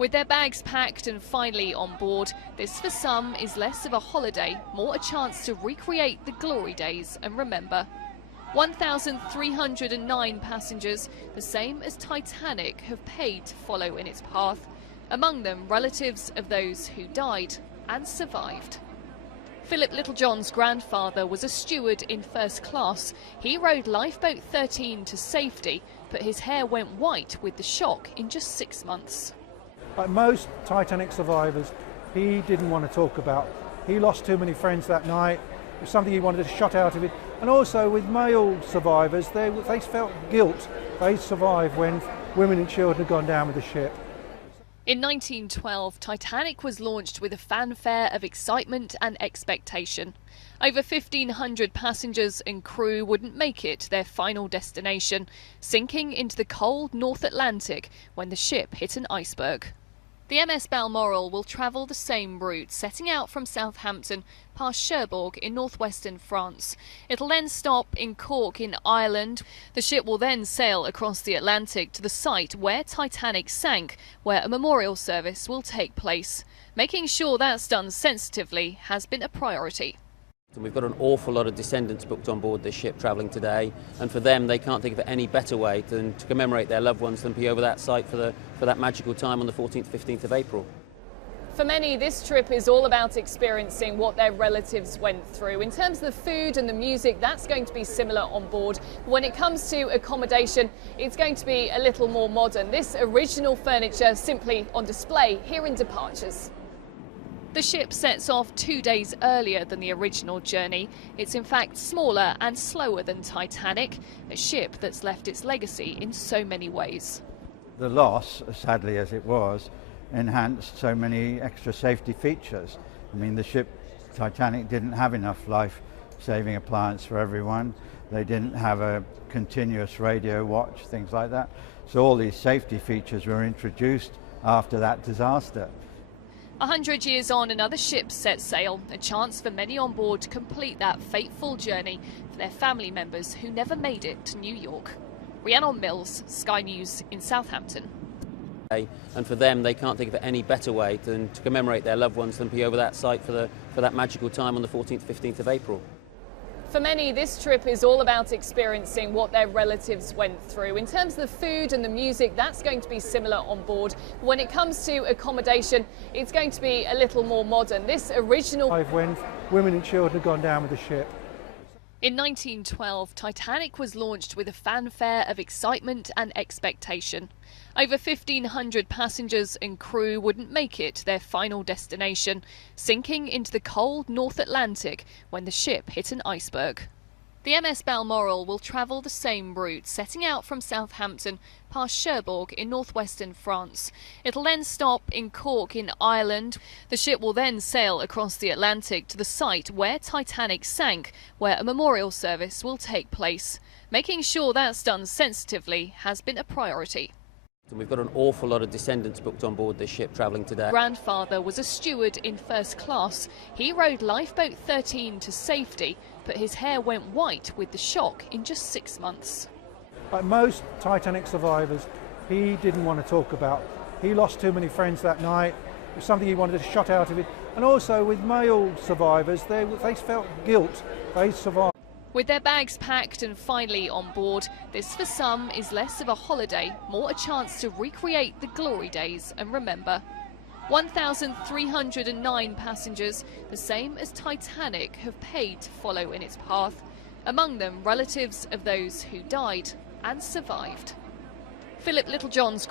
With their bags packed and finally on board, this for some is less of a holiday, more a chance to recreate the glory days and remember. 1,309 passengers, the same as Titanic, have paid to follow in its path. Among them, relatives of those who died and survived. Philip Littlejohn's grandfather was a steward in first class. He rode lifeboat 13 to safety, but his hair went white with the shock in just 6 months. Like most Titanic survivors, he didn't want to talk about. He lost too many friends that night. It was something he wanted to shut out of it. And also with male survivors, they felt guilt. They survived when women and children had gone down with the ship. In 1912, Titanic was launched with a fanfare of excitement and expectation. Over 1,500 passengers and crew wouldn't make it to their final destination, sinking into the cold North Atlantic when the ship hit an iceberg. The MS Balmoral will travel the same route, setting out from Southampton past Cherbourg in northwestern France. It'll then stop in Cork in Ireland. The ship will then sail across the Atlantic to the site where Titanic sank, where a memorial service will take place. Making sure that's done sensitively has been a priority. And we've got an awful lot of descendants booked on board this ship travelling today, and for them they can't think of any better way than to commemorate their loved ones than be over that site for that magical time on the 14th, 15th of April. For many, this trip is all about experiencing what their relatives went through. In terms of the food and the music, that's going to be similar on board. When it comes to accommodation, it's going to be a little more modern. This original furniture simply on display here in Departures. The ship sets off 2 days earlier than the original journey. It's in fact smaller and slower than Titanic, a ship that's left its legacy in so many ways. The loss, sadly as it was, enhanced so many extra safety features. I mean, the ship Titanic didn't have enough life-saving appliance for everyone. They didn't have a continuous radio watch, things like that. So all these safety features were introduced after that disaster. 100 years on, another ship set sail, a chance for many on board to complete that fateful journey for their family members who never made it to New York. Rhiannon Mills, Sky News in Southampton. And for them, they can't think of any better way than to commemorate their loved ones than be over that site for that magical time on the 14th, 15th of April. For many, this trip is all about experiencing what their relatives went through. In terms of the food and the music, that's going to be similar on board. When it comes to accommodation, it's going to be a little more modern. This original... When women and children had gone down with the ship. In 1912, Titanic was launched with a fanfare of excitement and expectation. Over 1,500 passengers and crew wouldn't make it to their final destination, sinking into the cold North Atlantic when the ship hit an iceberg. The MS Balmoral will travel the same route, setting out from Southampton past Cherbourg in northwestern France. It'll then stop in Cork in Ireland. The ship will then sail across the Atlantic to the site where Titanic sank, where a memorial service will take place. Making sure that's done sensitively has been a priority. And we've got an awful lot of descendants booked on board this ship travelling today. Grandfather was a steward in first class. He rode lifeboat 13 to safety, but his hair went white with the shock in just 6 months. Like most Titanic survivors, he didn't want to talk about. He lost too many friends that night. It was something he wanted to shut out of it. And also with male survivors, they felt guilt. They survived. With their bags packed and finally on board, this for some is less of a holiday, more a chance to recreate the glory days and remember. 1,309 passengers, the same as Titanic, have paid to follow in its path. Among them, relatives of those who died and survived. Philip Littlejohn's